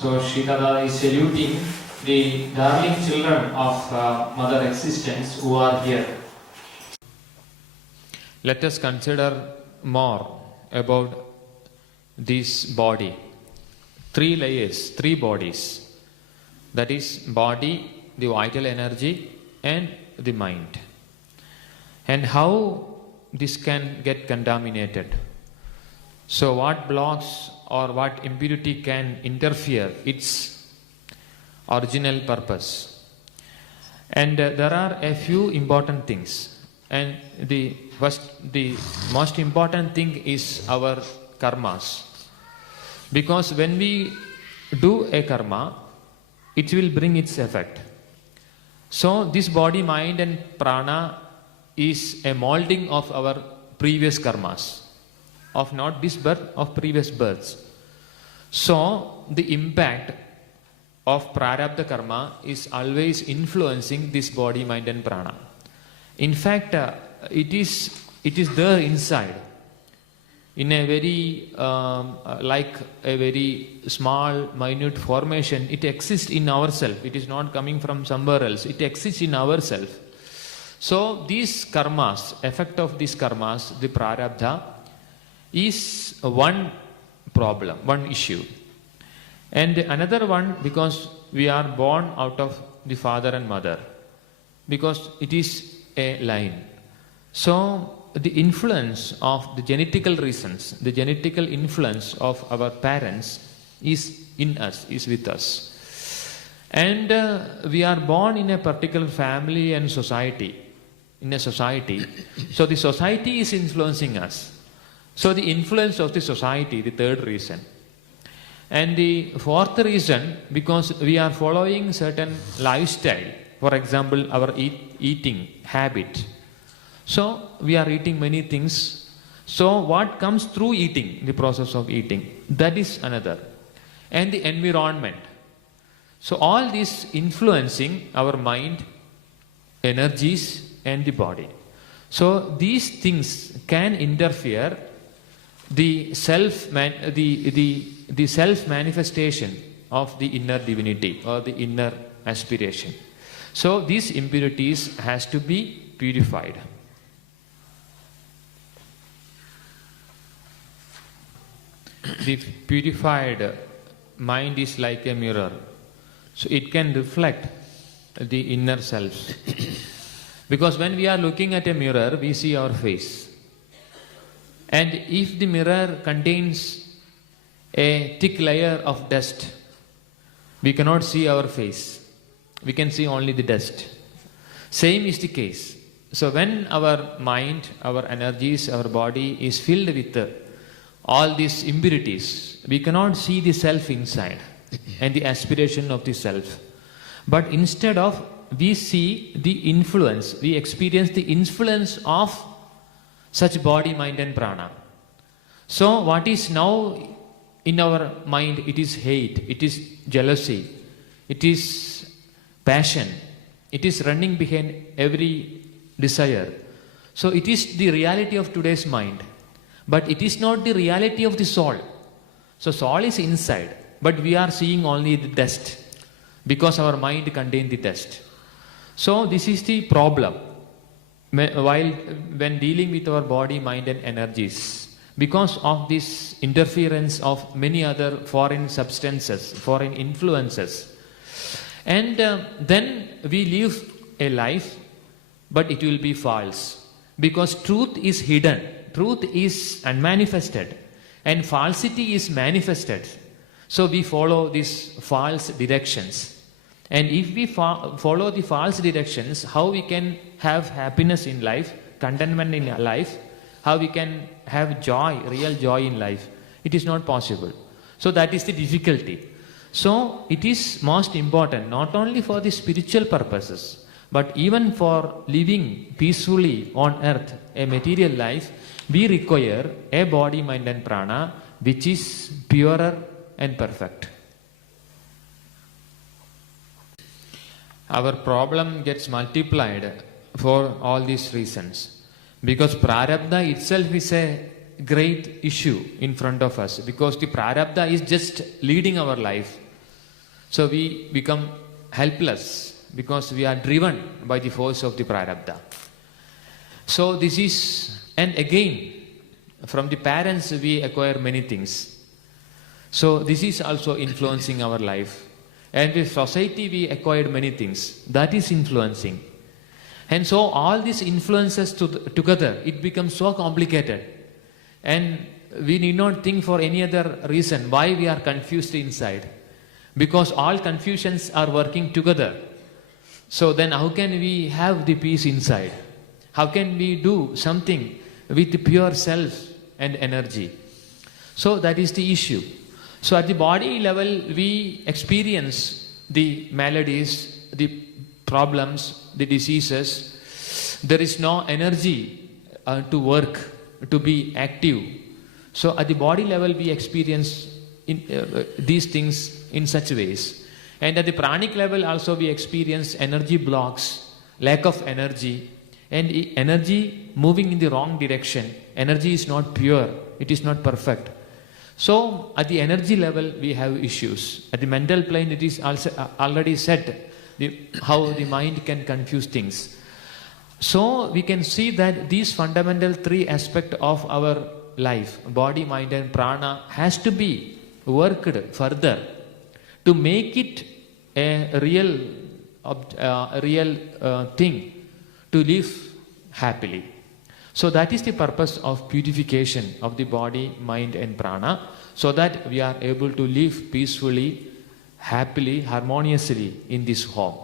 So Srikada is saluting the darling children of Mother Existence who are here. Let us consider more about this body. 3 layers, 3 bodies. That is body, the vital energy and the mind. And how this can get contaminated. So what blocks or what impurity can interfere its original purpose. And there are a few important things. And the most important thing is our karmas. Because when we do a karma, it will bring its effect. So this body, mind and prana is a molding of our previous karmas. Of not this birth, of previous births. So the impact of prarabdha karma is always influencing this body, mind and prana. In fact, it is there inside. In a very, like a very small, minute formation, it exists in ourselves. It is not coming from somewhere else. It exists in ourselves. So these karmas, effect of these karmas, the prarabdha, is one problem, one issue. And another one, because we are born out of the father and mother, because it is a line. So the influence of the genetical reasons, the genetical influence of our parents is in us, is with us. And we are born in a particular family and society, in a society. So the society is influencing us. So the influence of the society, the third reason. And the fourth reason, because we are following certain lifestyle, for example, our eating habit. So we are eating many things. So what comes through eating, the process of eating, that is another. And the environment. So all this influencing our mind, energies and the body. So these things can interfere the self manifestation of the inner divinity or the inner aspiration. So these impurities has to be purified. The purified mind is like a mirror. So it can reflect the inner self. Because when we are looking at a mirror, we see our face. And if the mirror contains a thick layer of dust, we cannot see our face. We can see only the dust. Same is the case. So when our mind, our energies, our body is filled with all these impurities, we cannot see the self inside and the aspiration of the self. But instead of, we see the influence, we experience the influence of such body, mind and prana. So what is now in our mind? It is hate, it is jealousy, it is passion, it is running behind every desire. So it is the reality of today's mind. But it is not the reality of the soul. So soul is inside, but we are seeing only the dust because our mind contains the dust. So this is the problem when dealing with our body, mind and energies. Because of this interference of many other foreign substances, foreign influences. And then we live a life, but it will be false. Because truth is hidden, truth is unmanifested, and falsity is manifested. So we follow these false directions. And if we follow the false directions, how we can have happiness in life, contentment in life, how we can have joy, real joy in life? It is not possible. So that is the difficulty. So it is most important, not only for the spiritual purposes, but even for living peacefully on earth, a material life, we require a body, mind and prana which is purer and perfect. Our problem gets multiplied for all these reasons. Because prarabdha itself is a great issue in front of us. Because the prarabdha is just leading our life. So we become helpless because we are driven by the force of the prarabdha. So this is, and again, from the parents we acquire many things. So this is also influencing our life. And with society we acquired many things. That is influencing. And so all these influences together, it becomes so complicated. And we need not think for any other reason why we are confused inside. Because all confusions are working together. So then how can we have the peace inside? How can we do something with the pure self and energy? So that is the issue. So at the body level, we experience the maladies, the problems, the diseases. There is no energy to work, to be active. So at the body level, we experience these things in such ways. And at the pranic level also we experience energy blocks, lack of energy, and energy moving in the wrong direction. Energy is not pure, it is not perfect. So at the energy level we have issues. At the mental plane it is also already said how the mind can confuse things. So we can see that these fundamental three aspects of our life, body, mind and prana, has to be worked further to make it a real thing to live happily. So that is the purpose of purification of the body, mind and prana, so that we are able to live peacefully, happily, harmoniously in this home.